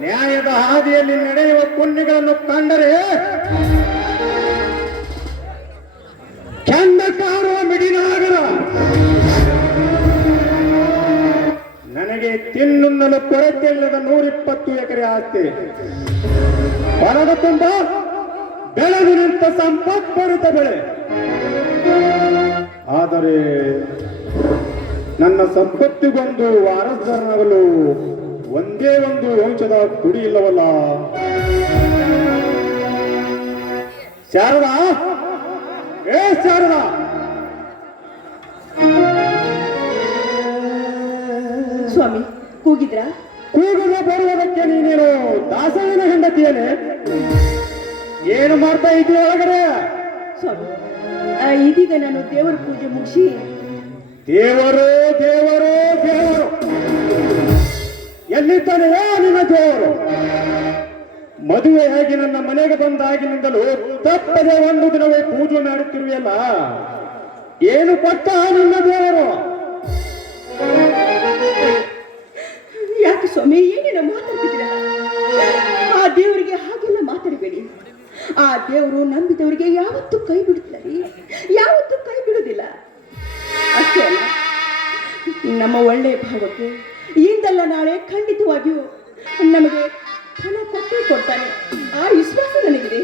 ನ್ಯಾಯದ ಹಾದಿಯಲ್ಲಿ ನಡೆಯುವ ಪುಣ್ಯಗಳನ್ನು ಕಂಡರೆ ಚಂದ ಕಾರುವ ಮಿಡಿನಾಗರ ನನಗೆ ತಿನ್ನುನ್ನಲು ಕೊರತೆ ಇಲ್ಲದ ನೂರಿಪ್ಪತ್ತು ಎಕರೆ ಆಸ್ತಿ. ಹೊರದ ತುಂಬ ಬೆಳೆದು ನಿಂತ ಸಂಪತ್ಭರಿತ ಬೆಳೆ. ಆದರೆ ನನ್ನ ಸಂಪತ್ತಿಗೊಂದು ವಾರಸ್ದಾರನಾಗಲು ಒಂದೇ ಒಂದು ವಂಶದ ಕುಡಿ ಇಲ್ಲವಲ್ಲ? ಶಾರದಾ? ಏ ಶಾರದಾ! ಸ್ವಾಮಿ ಕೂಗಿದ್ರಾ? ಕೂಗಲು ಬರುವುದಕ್ಕೆ ನೀನೇನು ದಾಸನ ಹೆಂಡತಿಯೇನೆ? ಏನು ಮಾಡ್ತಾ ಇದೀಯ ಒಳಗಡೆ? ಸ್ವಾಮಿ ಇದೀಗ ನಾನು ದೇವರ ಪೂಜೆ ಮುಗಿಸಿ ದೇವರು ದೇವರು ದೇವರು. ಎಲ್ಲಿದ್ದಾನೆಯೋ ನಿನ್ನ ದೇವರು? ಮದುವೆಯಾಗಿ ನನ್ನ ಮನೆಗೆ ಬಂದಾಗಿನಿಂದಲೂ ತಪ್ಪದೆ ಒಂದು ದಿನವೇ ಪೂಜೆ ಮಾಡುತ್ತಿರುವೆಯಲ್ಲ? ಏನು ಕೊಟ್ಟ ನಿನ್ನ ದೇವರು? ಯಾಕೆ ಸ್ವಾಮಿ, ಏನೇನು ಮಾತಾಡ್ತಿದ್ದೀರಾ ಆ ದೇವರಿಗೆ ಹಾಗೆಲ್ಲ ಮಾತಾಡಬೇಡಿ. ಆ ದೇವರು ನಂಬಿದವರಿಗೆ ಯಾವತ್ತೂ ಕೈ ಬಿಡುತ್ತಾರೆ ಯಾವತ್ತೂ ಕೈ ಬಿಡುವುದಿಲ್ಲ. ಅಷ್ಟೇ ಅಲ್ಲ. ನಮ್ಮ ಒಳ್ಳೆಯ ಭಾವಕ್ಕೆ ಇಂದಲ್ಲ ನಾಳೆ ಖಂಡಿತವಾಗಿಯೂ ನಮಗೆ ಫಲ ಕೊಟ್ಟೇ ಕೊಡ್ತಾನೆ. ಆ ವಿಶ್ವಾಸ ನನಗಿದೆ.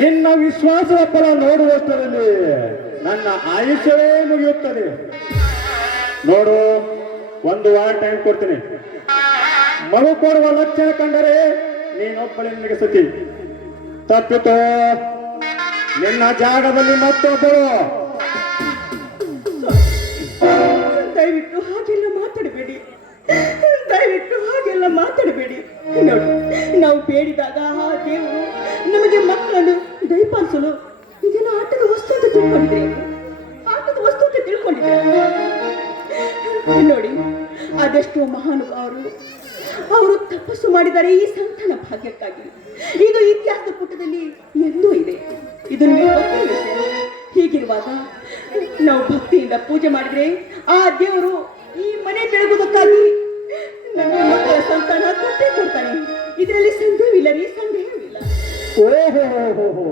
ನಿನ್ನ ವಿಶ್ವಾಸದ ಫಲ ನೋಡುವಷ್ಟರಲ್ಲಿ ನನ್ನ ಆಯುಷ್ಯವೇ ಮುಗಿಯುತ್ತದೆ. ನೋಡು, ಒಂದು ವಾರ ಟೈಮ್ ಕೊಡ್ತೀನಿ. ಮಗು ಕೊಡುವ ಲಕ್ಷಣ ಕಂಡರೆ ನಿನಗೆ ಸತಿ. ತಪ್ಪಿತು ನಿನ್ನ ಜಾಗದಲ್ಲಿ ಮತ್ತೊಬ್ಬಳು. ದಯವಿಟ್ಟು ಹಾಗೆಲ್ಲ ಮಾತಾಡಬೇಡಿ. ನೋಡಿ, ನಾವು ಬೇಡಿದಾಗ ಆ ದೇವರು ನಮಗೆ ಮಕ್ಕಳನ್ನು ದಯಪಾಲಿಸಲು ಇದನ್ನು ಆಟದ ವಸ್ತು ಅಂತ ತಿಳ್ಕೊಂಡಿದ್ರಿ ಆಟದ ವಸ್ತು ಅಂತ ತಿಳ್ಕೊಂಡಿದ್ರೆ ನೋಡಿ ಅದೆಷ್ಟೋ ಮಹಾನುಭಾವರು ಅವರು ತಪಸ್ಸು ಮಾಡಿದ್ದಾರೆ ಈ ಸಂತಾನ ಭಾಗ್ಯಕ್ಕಾಗಿ. ಇದು ಇತಿಹಾಸದ ಪುಟದಲ್ಲಿ ಎಂದೂ ಇದೆ. ಇದು ನಿಮಗೆ ಗೊತ್ತಿರೋ ಹೀಗಿರುವಾಗ ನಾವು ಭಕ್ತಿಯಿಂದ ಪೂಜೆ ಮಾಡಿದ್ರೆ ಆ ದೇವರು ಈ ಮನೆ ಬೆಳಗುವುದಕ್ಕಾಗಿ ನನ್ನ ಮಕ್ಕಳ ಸಂತಾನ ಕೊಟ್ಟೆ ಕೊಡ್ತಾನೆ ಇದರಲ್ಲಿ ಸಂದೇಹವಿಲ್ಲ. ರೀ ಸಂದೇಹವಿಲ್ಲ ಓಹೋ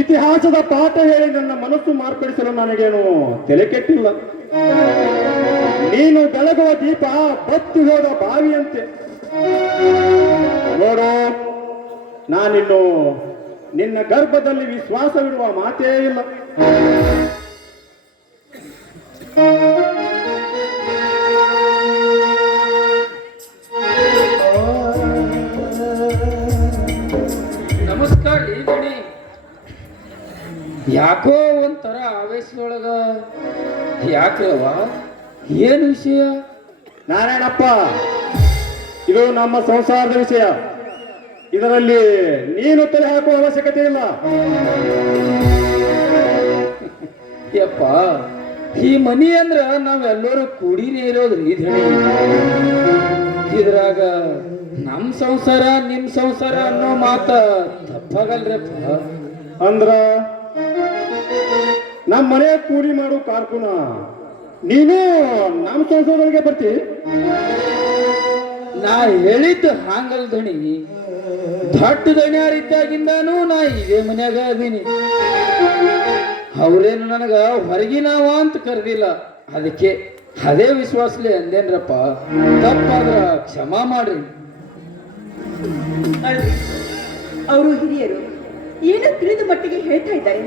ಇತಿಹಾಸದ ಪಾಠ ಹೇಳಿ ನನ್ನ ಮನಸ್ಸು ಮಾರ್ಪಡಿಸಲು ನನಗೇನು ತಲೆ ಕೆಟ್ಟಿಲ್ಲ. ನೀನು ಬೆಳಗುವ ದೀಪ ಬತ್ತಿ ಹೋದ ಬಾವಿಯಂತೆ. ನೋಡು, ನಾನಿನ್ನು ನಿನ್ನ ಗರ್ಭದಲ್ಲಿ ವಿಶ್ವಾಸವಿಡುವ ಮಾತೇ ಇಲ್ಲ. ಯಾಕೋ ಒಂಥರ ಆವೇಶದೊಳಗ. ಯಾಕವ ಏನು ವಿಷಯ? ನಾರಾಯಣಪ್ಪ ಇದು ನಮ್ಮ ಸಂಸಾರದ ವಿಷಯ. ಇದರಲ್ಲಿ ನೀನು ತಲೆ ಹಾಕುವ ಅವಶ್ಯಕತೆ ಇಲ್ಲ. ಯಪ್ಪ ಈ ಮನಿ ಅಂದ್ರ ನಾವೆಲ್ಲರೂ ಕೂಡಿನೇ ಇರೋದ್ರಿ ಹೇಳಿ ಇದ್ರಾಗ ನಮ್ ಸಂಸಾರ ನಿಮ್ ಸಂಸಾರ ಅನ್ನೋ ಮಾತ ತಪ್ಪಾಗಲ್ರಪ್ಪ. ಅಂದ್ರ ನಮ್ಮ ಮನೆ ಕೂಲಿ ಮಾಡು ಕಾರ್ಕುನ ನೀನು ನಮ್ಮ ಕೆಲಸಗಳಿಗೆ ಬರ್ತಿ. ನಾ ಹೇಳಿದ್ದು ಹಾಂಗಲ್ ಧಣಿ ದೊಡ್ಡ ದಣ್ಯಾರಿದ್ದಾಗಿಂದಾನು ನಾ ಇದೇ ಮನ್ಯಾಗ ಅದೀನಿ. ಅವ್ರೇನು ನನಗ ಹೊರಗಿನವ ಅಂತ ಕರೆದಿಲ್ಲ. ಅದಕ್ಕೆ ಅದೇ ವಿಶ್ವಾಸಲೇ ಅಂದೇನ್ರಪ್ಪ ತಪ್ಪಾದ್ರ ಕ್ಷಮಾ ಮಾಡ್ರಿ. ಅವರು ಹಿರಿಯರು ಏನೋ ತಿಳಿದ ಮಟ್ಟಿಗೆ ಹೇಳ್ತಾ ಇದ್ದಾರೆ?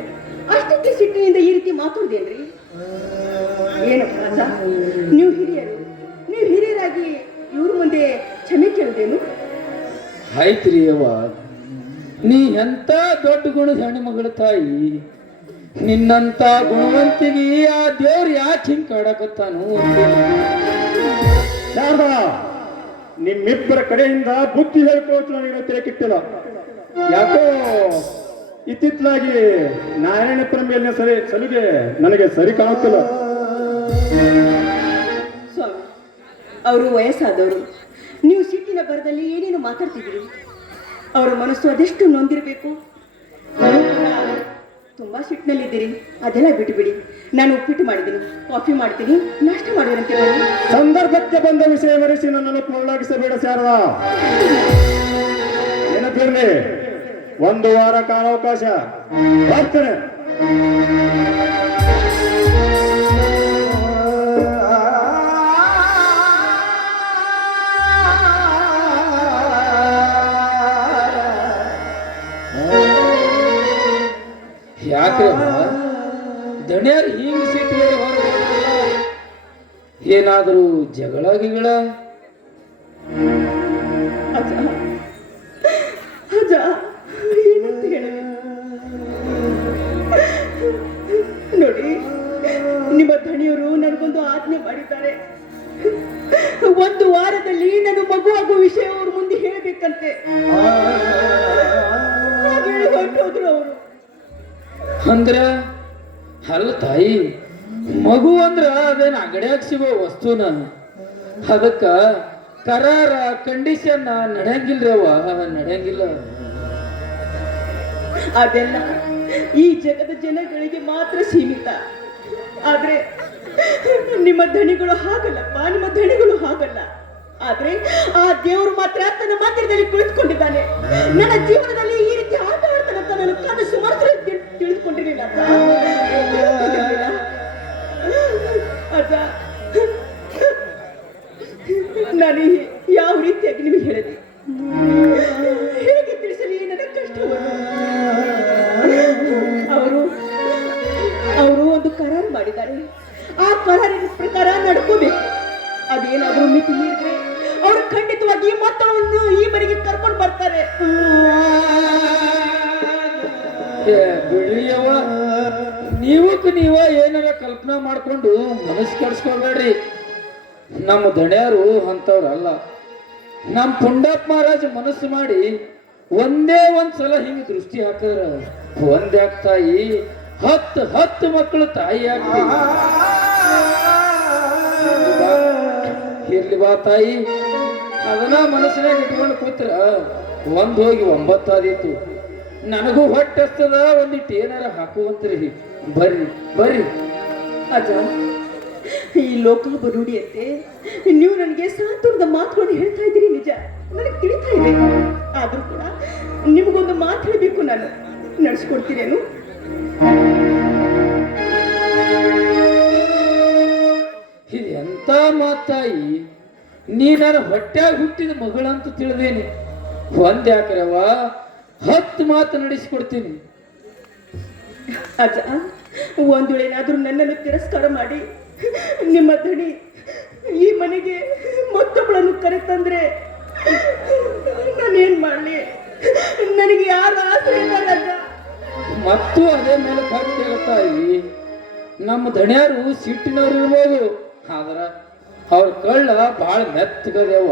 ಅಷ್ಟಕ್ಕೆ ಸಿಟ್ಟಿನಿಂದ ಈ ರೀತಿ ಮಾತಾಡ್ದೇನ್ರಿ ಏನು ರಾಜ ನೀವು ಹಿರಿಯರು ನೀವು ಹಿರಿಯರಾಗಿ ಇವ್ರ ಮುಂದೆ ಕ್ಷಮೆ ಕೇಳ್ದೇನು? ಆಯ್ತ್ರಿ ಅವ ನೀ ಎಂತ ದೊಡ್ಡ ಗುಣದ ಮಗಳ ತಾಯಿ ನಿನ್ನಂತ ಗುಣವಂತಿಗೆ ಆ ದೇವ್ರು ಯಾಕೆ ಹಿಂಗ್ ಕಾಡಕತ್ತಾನು? ಶಾರದಾ ನಿಮ್ಮಿಬ್ಬರ ಕಡೆಯಿಂದ ಬುದ್ಧಿ ಹೇಳ್ಕೊಳ್ತು ನನಗೆ ತಲೆ ಕಿಟ್ಟಿಲ್ಲ. ಯಾಕೋ ಇತ್ತಿತ್ತಲಾಗಿ ನಾರಾಯಣಪ್ಪನ ಮೇಲಿನ ಸರಿ ಸಲುಗೆ ನನಗೆ ಸರಿ ಕಾಣುತ್ತಿಲ್ಲ ಸ್ವಾಮಿ ಅವರು ವಯಸ್ಸಾದವರು. ನೀವು ಸಿಟ್ಟಿನ ಬರದಲ್ಲಿ ಏನೇನು ಮಾತಾಡ್ತಿದ್ದೀರಿ? ಅವರ ಮನಸ್ಸು ಅದೆಷ್ಟು ನೊಂದಿರಬೇಕು? ತುಂಬಾ ಸಿಟ್ಟಿನಲ್ಲಿದ್ದೀರಿ. ಅದೆಲ್ಲ ಬಿಟ್ಟುಬಿಡಿ. ನಾನು ಉಪ್ಪಿಟ್ಟು ಮಾಡಿದ್ದೀನಿ. ಕಾಫಿ ಮಾಡ್ತೀನಿ. ನಾಷ್ಟ ಮಾಡಿದಂತೆ ಸಂದರ್ಭಕ್ಕೆ ಬಂದ ವಿಷಯ ಮರೆಸಿ ನನ್ನನ್ನು ಪೂರ್ಣಾಗಿಸಬೇಡ ಶಾರದ. ನೆನಪಿರ್ಲಿ. ಒಂದು ವಾರ ಕಾಲಾವಕಾಶ. ಬರ್ತೇನೆ. ಯಾಕೆ ದಣ್ಯರು ಹಿಂಗ್ ಸಿಟ್ಟಿಗೆ ಏನಾದರೂ ಜಗಳ ಗಿಗಳ? ನೋಡಿ ನಿಮ್ಮ ಧಣಿಯವರು ನನಗೊಂದು ಆಜ್ಞೆ ಮಾಡಿದ್ದಾರೆ. ಒಂದು ವಾರದಲ್ಲಿ ನನ್ನ ಮಗು ಹಾಗೂ ವಿಷಯ ಅವ್ರ ಮುಂದೆ ಹೇಳಬೇಕಂತೆ. ಹಾಗೇಳಿ ಹೊರಟೋದ್ರು ಅವರು. ಅಂದ್ರ ಅಲ್ಲ ತಾಯಿ ಮಗು ಅಂದ್ರ ಅದೇನು ಅಂಗಡಿಯಾಗ ಸಿಗೋ ವಸ್ತುನ ಅದಕ್ಕ ಕರಾರ ಕಂಡೀಷನ್ ಅವ ನಡೆಯಂಗಿಲ್ಲ. ಅದೆಲ್ಲ ಈ ಜಗದ ಜನಗಳಿಗೆ ಮಾತ್ರ ಸೀಮಿತ. ಆದ್ರೆ ನಿಮ್ಮ ಧಣಿಗಳು ಹಾಗಲ್ಲಪ್ಪ ನಿಮ್ಮ ಧಣಿಗಳು ಹಾಗಲ್ಲ. ಆದ್ರೆ ಆ ದೇವರು ಮಾತ್ರ ತನ್ನ ಮಾತ್ರದಲ್ಲಿ ಕುಳಿತುಕೊಂಡಿದ್ದಾನೆ. ನನ್ನ ಜೀವನದಲ್ಲಿ ಈ ರೀತಿ ಆಟ ಆಡ್ತಾನಂತ ನಾನು ಕನಸು ಮಾತ್ರ ತಿಳಿದುಕೊಂಡಿರಲಿಲ್ಲ. ಅದ ನಾನು ಯಾವ ರೀತಿಯಾಗಿ ನಿಮಗೆ ಹೇಳಿದೆ? ನೀವು ನೀವಕ್ಕೆ ನೀವ ಏನಾರ ಕಲ್ಪನಾ ಮಾಡ್ಕೊಂಡು ಮನಸ್ಸು ಕೆಡ್ಸ್ಕೊಬೇಡ್ರಿ. ನಮ್ಮ ದಣ್ಯಾರು ಅಂಥವ್ರಲ್ಲ ನಮ್ಮ ಪುಂಡಪ್ಪ ಮಹಾರಾಜ ಮನಸ್ಸು ಮಾಡಿ ಒಂದೇ ಒಂದು ಸಲ ಹಿಂಗೆ ದೃಷ್ಟಿ ಹಾಕಿದ್ರ ಒಂದ್ಯಾಕ್ ತಾಯಿ ಹತ್ತು ಹತ್ತು ಮಕ್ಕಳು ತಾಯಿ ಆಗ್ತೀವಿ. ಇರ್ಲಿ ಬಾ ತಾಯಿ, ಅದನ್ನ ಮನಸ್ಸಿನಾಗ ಇಟ್ಕೊಂಡು ಕೂತ್ರ, ಒಂದು ಹೋಗಿ ಒಂಬತ್ತಾದೀತು. ನನಗೂ ಹೊಟ್ಟೆಸ್ತದ ಒಂದಿಟ್ಟು ಏನಾರ ಹಾಕುವಂತ್ರಿ ಬರ್ರಿ ಬರ್ರಿ. ಅಜ್ಜ ಈ ಲೋಕ ನುಡಿಯಂತೆ, ನೀವು ನನಗೆ ಸಾಂತ್ವನದ ಮಾತುಗಳನ್ನು ಹೇಳ್ತಾ ಇದ್ದೀರಿ ನಿಜ. ನನಗೆ ತಿಳಿತಾ ಇದೆ. ಆದರೂ ಕೂಡ ನಿಮಗೊಂದು ಮಾತು ಹೇಳಬೇಕು ನಾನು. ನಡೆಸ್ಕೊಡ್ತೀರೇನು? ಇದು ಎಂತ ಮಾತಾಯಿ? ನೀ ನನ್ನ ಹೊಟ್ಟೆಯಾಗಿ ಹುಟ್ಟಿದ ಮಗಳಂತೂ ತಿಳಿದೇನೆ. ಒಂದ್ ಯಾಕ್ರವ ಹತ್ತು ಮಾತು ನಡೆಸಿಕೊಡ್ತೀನಿ. ಅಜ್ಜ ಒಂದು ವೇಳೆನಾದ್ರೂ ನನ್ನನ್ನು ತಿರಸ್ಕಾರ ಮಾಡಿ ನಿಮ್ಮ ದಣಿ ಈ ಮನೆಗೆ ಮತ್ತೊಬ್ಬಳನ್ನು ಕರೆತಂದ್ರೆ ನಾನೇನ್ ಮಾಡಲಿ? ನನಗೆ ಯಾರು ಆಸೆ ಇಲ್ಲ ಅಜ್ಜ. ಮತ್ತು ಅದೇ ಮೇಲೆ ತಾಯಿ ನಮ್ಮ ದಣ್ಯಾರು ಸಿಟ್ಟಿನವ್ರು ಇರ್ಬೋದು. ಆದ್ರ ಅವ್ರ ಕಳ್ಳ ಭಾಳ ಮೆತ್ತಗದೇವ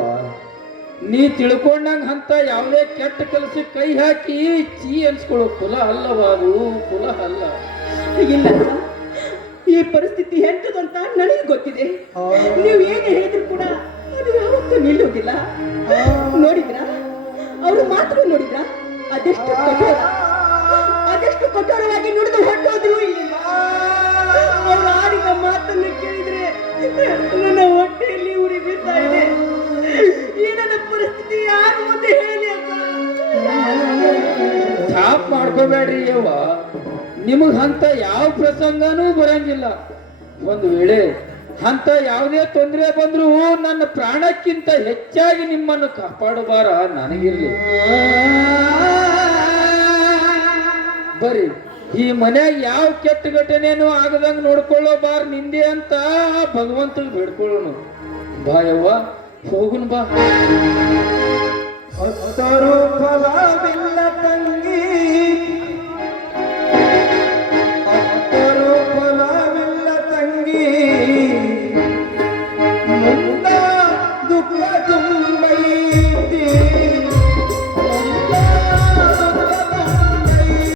ನೀ ತಿಳ್ಕೊಂಡಂಗ ಅಂತ ಯಾವುದೇ ಕೆಟ್ಟ ಕೆಲಸಕ್ಕೆ ಕೈ ಹಾಕಿ ಚೀ ಅನ್ಸ್ಕೊಳ್ಳೋ ಕುಲ ಅಲ್ಲವಾದು ಕುಲ ಅಲ್ಲ. ಇಲ್ಲ ಈ ಪರಿಸ್ಥಿತಿ ಎಂತದಂತ ನನಗೆ ಗೊತ್ತಿದೆ. ನೀವು ಏನು ಹೇಳಿದ್ರು ಕೂಡ ಅದು ಯಾವತ್ತೂ ನಿಲ್ಲೋದಿಲ್ಲ ನೋಡಿದ್ರ? ಅವರು ಮಾತ್ರ ನೋಡಿದ್ರ? ಅದೆಷ್ಟು ಕಠೋರ. ಅದೆಷ್ಟು ಕಠೋರವಾಗಿ ನುಡಿದು ಹೊಟ್ಟೋದ್ರು ಇಲ್ಲ ಅವರು ಆಡಿದ ಮಾತನ್ನು ಕೇಳಿದ್ರೆ ಮಾಡ್ಕೋಬೇಡ್ರಿ ಯವ್ವ. ನಿಮಗ್ ಅಂತ ಯಾವ ಪ್ರಸಂಗನೂ ಬರಂಗಿಲ್ಲ. ಒಂದು ವೇಳೆ ಅಂತ ಯಾವುದೇ ತೊಂದರೆ ಬಂದ್ರೂ ನನ್ನ ಪ್ರಾಣಕ್ಕಿಂತ ಹೆಚ್ಚಾಗಿ ನಿಮ್ಮನ್ನು ಕಾಪಾಡಬಾರ ನನಗಿರ್ಲಿ. ಬರ್ರಿ ಈ ಮನ್ಯಾಗ ಯಾವ ಕೆಟ್ಟ ಘಟನೆನೂ ಆಗದಂಗ್ ನೋಡ್ಕೊಳ್ಳೋ ಬಾರ್ ನಿಂದೆ ಅಂತ ಭಗವಂತ ಬೇಡ್ಕೊಳ್ಳೋನು. ಬಾಯವ್ವ ಹೋಗುನ್ ಬಾ.